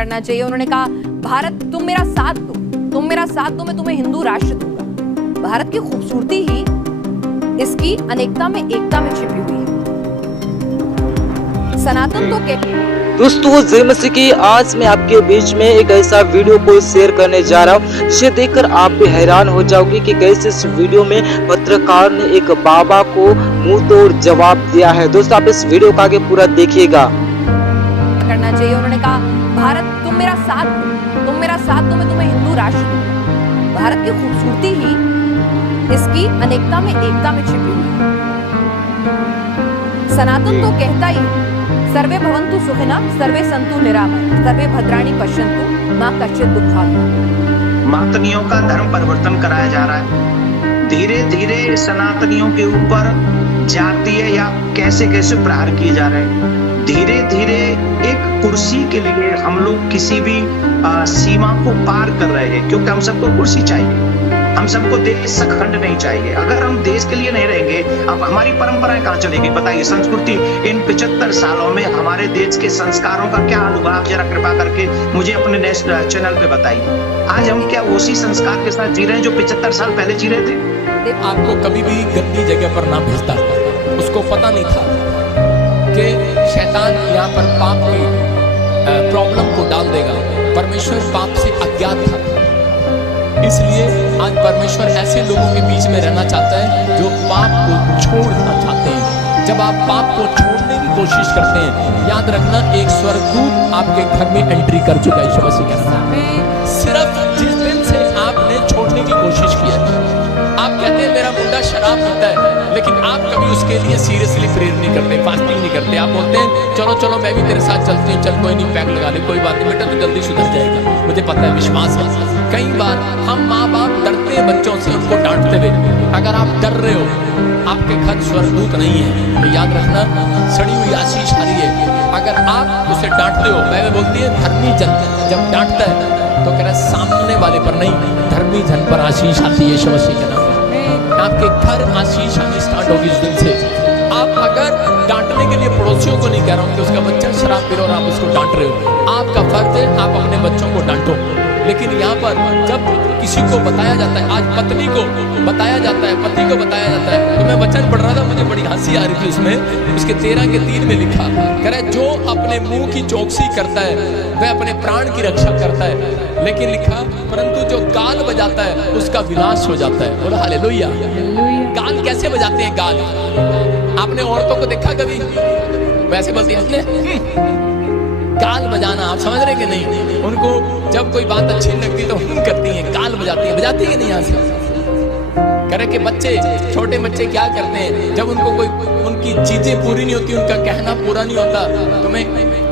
करना चाहिए। उन्होंने कहा भारत तुम मेरा साथ दो, मैं तुम्हें हिंदू राष्ट्र दूंगा। भारत की खूबसूरती ही इसकी अनेकता में एकता में छिपी हुई है। सनातन तो दोस्तों जय मसीह की। आज मैं आपके बीच में एक ऐसा वीडियो को शेयर करने जा रहा हूँ जिसे देखकर आप भी हैरान हो जाओगे कि कैसे इस वीडियो में पत्रकार ने एक बाबा को मुंह तोड़ जवाब दिया है। दोस्तों आप इस वीडियो को आगे पूरा देखिएगा। करना चाहिए। उन्होंने कहा भारत तुम मेरा साथ दो, मैं तुम्हें हिंदू राष्ट्र दूंगा। भारत की खूबसूरती ही इसकी अनेकता में एकता में छिपी हुई है। सनातन तो कहता ही सर्वे भवन्तु सुखिनः, सर्वे सन्तु निरामयः, सर्वे भद्राणि पश्यन्तु मा कश्चित् दुःखात्। मातनियों का धर्म परिवर्तन कराया जा रहा है। धीरे धीरे सनातनियों के ऊपर जातीय या कैसे कैसे प्रहार किए जा रहे हैं। धीरे धीरे एक कुर्सी के लिए हम लोग किसी भी सीमा को पार कर रहे हैं, क्योंकि हम सबको कुर्सी चाहिए, हम सबको देश अखंड नहीं चाहिए। अगर हम देश के लिए नहीं रहेंगे, अब हमारी परंपराएं कहाँ चलेगी? बताइए, संस्कृति इन 75 सालों में हमारे देश के संस्कारों का क्या हाल हुआ? आप जरा कृपा करके मुझे अपने नेशनल चैनल पे बताइए। आज हम क्या उसी संस्कार के साथ जी रहे हैं जो 75 साल पहले जी रहे थे? आपको कभी भी गंदी जगह पर ना भेजता, उसको पता नहीं था कि शैतान यहाँ पर पाप की प्रॉब्लम को डाल देगा। परमेश्वर पाप से अज्ञात था, इसलिए आज परमेश्वर ऐसे लोगों के बीच में रहना चाहता है जो पाप को छोड़ना चाहते हैं। जब आप पाप को छोड़ने की कोशिश करते हैं, याद रखना एक स्वर्गदूत आपके घर में एंट्री कर चुका है। यीशु मसीह के नाम। सिर्फ जिस दिन से आपने छोड़ने की कोशिश की है, आप कहते हैं मेरा मुंडा शराब पीता है, लेकिन आप कभी उसके लिए सीरियसली प्रेयर नहीं करते, फास्टिंग नहीं करते। आप बोलते हैं चलो चलो मैं भी तेरे साथ चलती हूँ, चल कोई नहीं, पैक लगा ले, कोई बात नहीं बेटा, तू जल्दी सुधर जाएगा, मुझे पता है, विश्वास है। कई बार हम माँ बाप डरते हैं बच्चों से, उनको डांटते हुए। अगर आप डर रहे हो, आपके घर स्वर्गदूत नहीं है, तो याद रखना सड़ी हुई आशीष आ रही है। अगर आप उसे डांटते हो, बाइबल बोलती है धर्मी जन जब डांटता है तो कह रहा है सामने वाले पर नहीं, धर्मी जन पर आशीष आती है। यीशु मसीह के नाम। आपके घर आशीष आनी स्टार्ट होगी इस दिन से। आप अगर डांटने के लिए पड़ोसियों को नहीं कह रहा हूं कि उसका बच्चा शराब पी रहा और आप उसको डांट रहे हो, आपका फर्ज है आप अपने बच्चों को डांटो। लेकिन यहाँ पर जब किसी को बताया जाता है, आज पत्नी को बताया जाता है, पति को बताया जाता है, तो मैं वचन पढ़ रहा था, मुझे बड़ी हंसी आ रही थी उसमें। उसके 13 के 3 में लिखा, कह रहा है जो अपने मुंह की चौकसी करता है वह अपने प्राण की रक्षा करता है, लेकिन लिखा परंतु जो गाल बजाता है उसका विनाश हो जाता है। बोला हालेलुया। गाल कैसे बजाते हैं? गाल आपने औरतों को देखा कभी? वैसे बोलती है गाल बजाना, आप समझ रहे कि नहीं? उनको जब कोई बात अच्छी लगती तो हम करती हैं, गाल बजाती है नहीं? यहाँ से कह रहे कि बच्चे, छोटे बच्चे क्या करते हैं जब उनको कोई उनकी चीजें पूरी नहीं होती, उनका कहना पूरा नहीं होता। तो मैं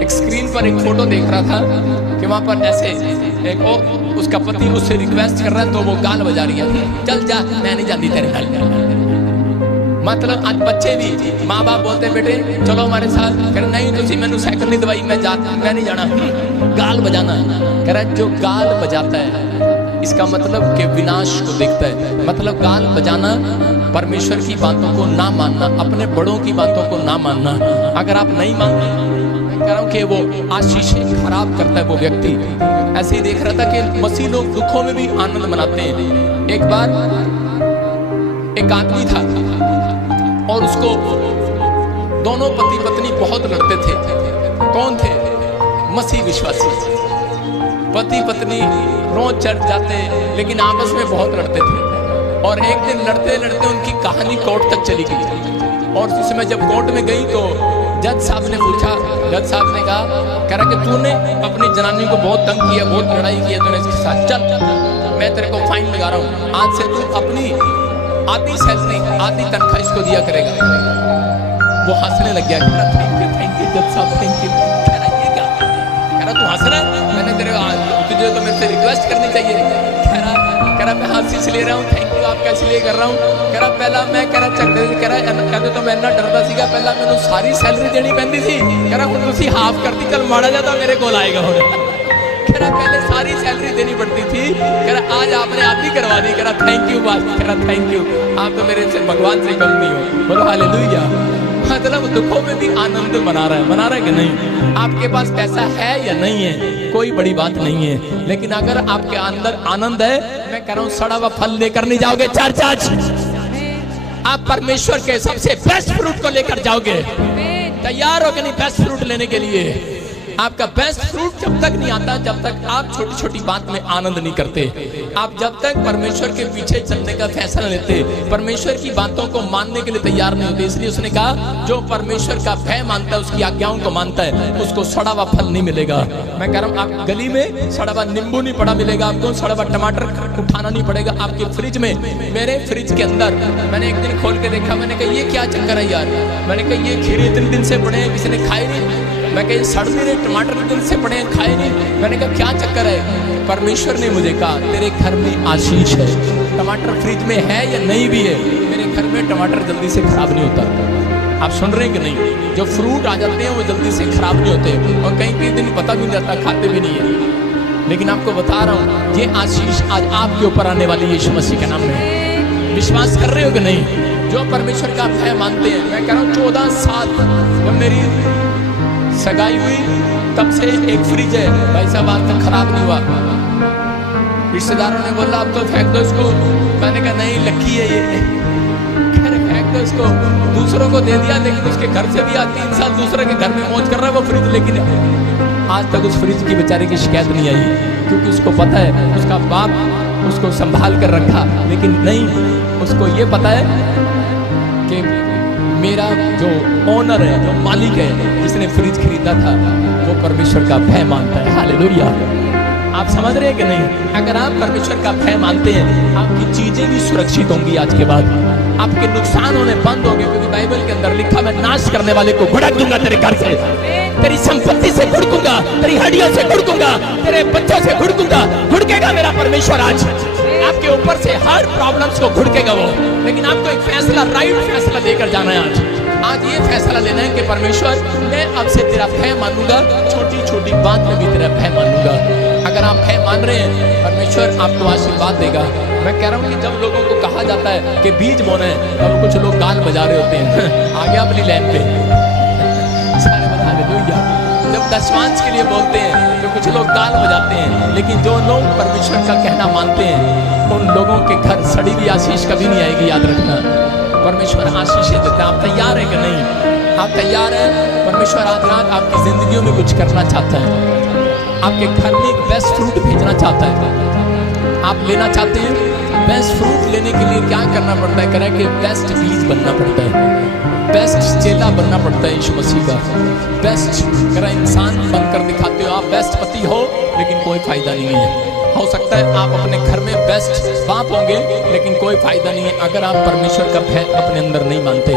एक स्क्रीन पर एक फोटो देख रहा था कि वहां पर ऐसे एक उसका पति उससे रिक्वेस्ट कर रहा है, तो वो गाल बजा रही है, चल जा मैं नहीं जाती तेरे घर। मतलब आज बच्चे भी, माँ बाप बोलते बेटे चलो हमारे साथ, कह रहे नहीं तुसी मैंने साइकिल नहीं दवाई, मैं नहीं जाना। गाल बजाना, कह रहा है जो गाल बजाता है इसका मतलब के विनाश को देखता है। मतलब गाल बजाना, परमेश्वर की बातों को ना मानना, अपने बड़ों की बातों को ना मानना। अगर आप नहीं मानते, मैं कह रहा हूँ कि वो आशीष खराब करता है वो व्यक्ति। ऐसे ही देख रहा था कि मसीह लोग दुखों में भी आनंद मनाते हैं। एक बार एक आदमी था और उसको दोनों पति पत्नी बहुत लड़ते थे। कौन थे? मसीह विश्वासी। पति पत्नी रोज चर्च जाते लेकिन आपस में बहुत लड़ते थे। और एक दिन लड़ते लड़ते उनकी कहानी कोर्ट तक चली गई। और उस समय जब कोर्ट में गई तो जज साहब ने पूछा, जज साहब ने कह रहा कि तूने अपनी जनानी को बहुत तंग किया, बहुत लड़ाई की है तूने इसके साथ, चल मैं तेरे को फाइन लगा रहा हूँ, आज से तू अपनी आधी सैलरी, आधी तनख्वाह इसको दिया करेगा। वो हंसने लग गया, कह रहा थैंक यू जज साहब, थैंक यू। कह रहा ये क्या? कह रहा तू हंस रहा है, मैंने तुझे तो मेरे से रिक्वेस्ट करनी चाहिए। कह रहा मैं हंसी से ले रहा हूँ, थैंक यू आपका इसलिए कर रहा हूँ। कह रहा पहला मैं कह रहा झगड़े कह रहा तो मैं इतना डरता सीगा, पहला मैंने सारी सैलरी देनी पैंती थी। कह रहा हूँ तुसी हाफ करती, चल माड़ा जाता मेरे को आएगा। कह रहा पहले सारी सैलरी देनी पड़ती थी, कह रहा आज आपने आधी करवा दी। कह रहा थैंक यू बात, कह रहा थैंक यू, आप तो मेरे से भगवान से कम नहीं हो। बोलो हालेलुया। मतलब दुखों में भी आनंद मना रहा है कि नहीं? आपके पास पैसा है या नहीं है, कोई बड़ी बात नहीं है, लेकिन अगर आपके अंदर आनंद है, मैं कह रहा हूँ सड़ा हुआ फल लेकर नहीं जाओगे चर्च आज। आप परमेश्वर के सबसे बेस्ट फ्रूट को लेकर जाओगे। तैयार हो कि नहीं बेस्ट फ्रूट लेने के लिए? आपका बेस्ट फ्रूट जब तक नहीं आता, जब तक आप छोटी छोटी बात में आनंद नहीं करते, आप जब तक परमेश्वर के पीछे चलने का फैसला लेते, परमेश्वर की बातों को मानने के लिए तैयार नहीं होते। इसलिए उसने कहा जो परमेश्वर का भय मानता है, उसकी आज्ञाओं को मानता है, उसको सड़ा हुआ फल नहीं मिलेगा। मैं कह रहा हूँ आप गली में सड़ा हुआ नींबू नहीं पड़ा मिलेगा आपको, सड़ा हुआ टमाटर उठाना नहीं पड़ेगा आपके फ्रिज में। मेरे फ्रिज के अंदर मैंने एक दिन खोल के देखा, मैंने कहा ये क्या चक्कर है यार, मैंने कहा ये खीरे 3 दिन से पड़े हैं, किसी ने खाए नहीं। मैं कहीं सड़ भी रहे टमाटर 2 दिन से पड़े हैं, खाए नहीं। मैंने कहा क्या चक्कर है? परमेश्वर ने मुझे कहा तेरे घर में आशीष है। टमाटर फ्रिज में है या नहीं भी है, मेरे घर में टमाटर जल्दी से खराब नहीं होता। आप सुन रहे हैं कि नहीं? जो फ्रूट आ जाते हैं वो जल्दी से खराब नहीं होते, और कई दिन पता भी नहीं रहता, खाते भी नहीं है। लेकिन आपको बता रहा हूँ ये आशीष आज आपके ऊपर आने वाली है यीशु मसीह के नाम में। विश्वास कर रहे हो कि नहीं? जो परमेश्वर का भय मानते हैं, मैं कह रहा हूँ 14 साल जब मेरी सगाई हुई तब से एक फ्रिज है भाई साहब, आज तक खराब नहीं हुआ। रिश्तेदारों ने बोला अब तो फेंक दो इसको, मैंने कहा नहीं लकी है ये, कह रहे फेंक दो इसको। दूसरों को दे दिया, लेकिन उसके घर से भी आज 3 साल दूसरे के घर में मौज कर रहा है वो फ्रिज, लेकिन आज तक उस फ्रिज की बेचारे की शिकायत नहीं आई, क्योंकि उसको पता है उसका बाप उसको संभाल कर रखा। लेकिन नहीं, उसको ये पता है कि मेरा जो ओनर है, जो मालिक है, जिसने फ्रिज खरीदा था, वो परमेश्वर का भय मानता है। हालेलुया। आप समझ रहे हैं कि नहीं? अगर आप परमेश्वर का भय मानते हैं, आपकी चीजें भी सुरक्षित होंगी। आज के बाद आपके नुकसान होने बंद होंगे, क्योंकि बाइबल के अंदर लिखा मैं नाश करने वाले को भड़क दूंगा तेरे घर से, तेरी संपत्ति से भुड़कूंगा, तेरी हड्डियों से भुड़कूंगा, तेरे बच्चों से भुड़कूंगा। भुड़केगा मेरा परमेश्वर आज आपके ऊपर से, हर प्रॉब्लम्स को भुड़केगा वो। लेकिन आपको एक फैसला, राइट फैसला लेकर जाना है आज ये फैसला लेना है कि परमेश्वर मैं अब से तेरा भय मानूंगा, छोटी छोटी बात में भी तेरा भय मानूंगा। अगर आप भय मान रहे हैं, परमेश्वर आपको आशीर्वाद देगा। मैं कह रहा हूँ कि जब लोगों को कहा जाता है कि बीज बोना है, तब कुछ लोग गाल बजा रहे होते हैं आ गया अपनी लाइन पे, सारे बता हालेलुया। जब दशमांश के लिए बोलते हैं तो कुछ लोग गाल बजाते हैं, लेकिन जो लोग परमेश्वर का कहना मानते हैं उन लोगों के घर सड़ी हुई आशीष कभी नहीं आएगी। याद रखना, परमेश्वर आशीषें देता है। आप तैयार हैं कि नहीं? आप तैयार हैं? परमेश्वर आज रात आपकी जिंदगियों में कुछ करना चाहता है, आपके घर में एक बेस्ट फ्रूट भेजना चाहता है। आप लेना चाहते हैं बेस्ट फ्रूट, लेने के लिए क्या करना पड़ता है? करें कि बेस्ट बीज बनना पड़ता है, बेस्ट चेला बनना पड़ता है यीशु मसीह का। बेस्ट करा इंसान बनकर दिखाते हो आप, बेस्ट पति हो लेकिन कोई फायदा नहीं है। हो सकता है आप अपने घर में बेस्ट बाप होंगे, लेकिन कोई फायदा नहीं है अगर आप परमेश्वर का भय अपने अंदर नहीं मानते।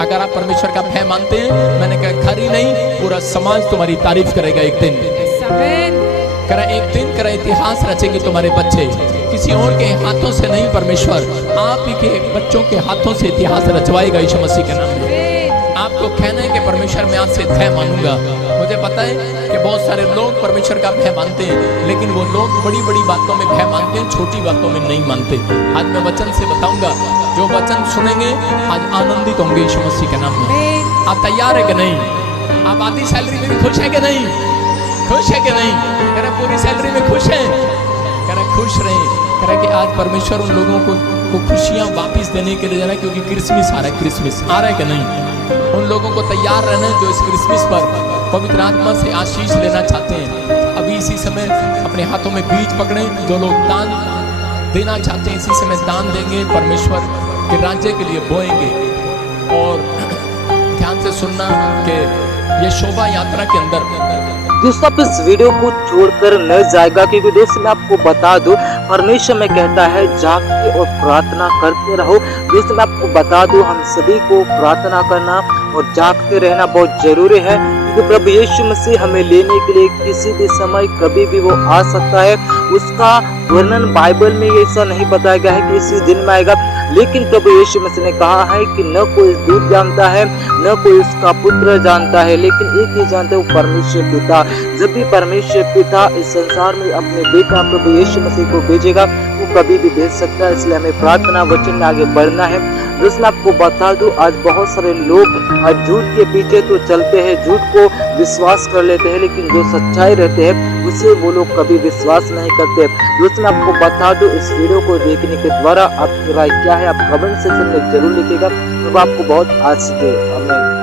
अगर आप परमेश्वर का भय मानते हैं, मैंने कहा घर ही नहीं पूरा समाज तुम्हारी तारीफ करेगा एक दिन। करा एक दिन करा इतिहास रचेंगे तुम्हारे बच्चे, किसी और के हाथों से नहीं, परमेश्वर आप ही के बच्चों के हाथों से इतिहास रचवाएगा यीशु मसीह के नाम में। आपको कहना है कि परमेश्वर मैं आज से भय मानूंगा। मुझे पता है कि बहुत सारे लोग परमेश्वर का भय मानते हैं, लेकिन वो लोग बड़ी बड़ी बातों में भय मानते हैं, छोटी बातों में नहीं मानते। आज मैं वचन से बताऊंगा, जो वचन सुनेंगे आज आनंदित होंगे यीशु मसीह के नाम में। आप तैयार है कि नहीं? आप आधी सैलरी में भी खुश है कि नहीं? खुश है कि नहीं? कह रहे पूरी सैलरी में खुश है? कह रहे खुश रहे। कह रहे कि आज परमेश्वर उन लोगों को खुशियां वापिस देने के लिए जा रहा है, क्योंकि क्रिसमस आ रहा है। क्रिसमस आ रहा है कि नहीं? उन लोगों को तैयार रहना है जो इस क्रिसमस पर पवित्र आत्मा से आशीष लेना चाहते हैं। अभी इसी समय अपने हाथों में बीज पकड़े। जो लोग दान देना चाहते हैं इसी समय दान देंगे, परमेश्वर के राज्य के लिए बोएंगे। और ध्यान से सुनना कि ये शोभा यात्रा के अंदर दोस्तों आप इस वीडियो को छोड़कर न जाएगा, क्योंकि दोस्तों मैं आपको बता दूं परमेश्वर में कहता है जागते और प्रार्थना करते रहो। दोस्तों मैं आपको बता दूं हम सभी को प्रार्थना करना और जागते रहना बहुत जरूरी है, क्योंकि प्रभु यीशु मसीह हमें लेने के लिए किसी भी समय कभी भी वो आ सकता है। उसका वर्णन बाइबल में ऐसा नहीं बताया गया है कि इसी दिन में आएगा, लेकिन प्रभु यीशु मसीह ने कहा है कि न कोई दूत जानता है, न कोई उसका पुत्र जानता है, लेकिन एक ही जानता है, वो परमेश्वर पिता। जब भी परमेश्वर पिता इस संसार में अपने बेटा प्रभु यीशु मसीह को भेजेगा, वो कभी भी भेज सकता है। इसलिए हमें प्रार्थना वचन में आगे बढ़ना है। दोस्तों, आपको बता दूं, आज बहुत सारे लोग झूठ के पीछे तो चलते हैं, झूठ को विश्वास कर लेते हैं, लेकिन जो सच्चाई रहते हैं उसे वो लोग कभी विश्वास नहीं करते। दोस्तों, आपको बता दूं, इस वीडियो को देखने के द्वारा आपकी राय क्या है, आप कमेंट सेक्शन में जरूर लिखिएगा। तो आपको बहुत आशीष दे। आमीन।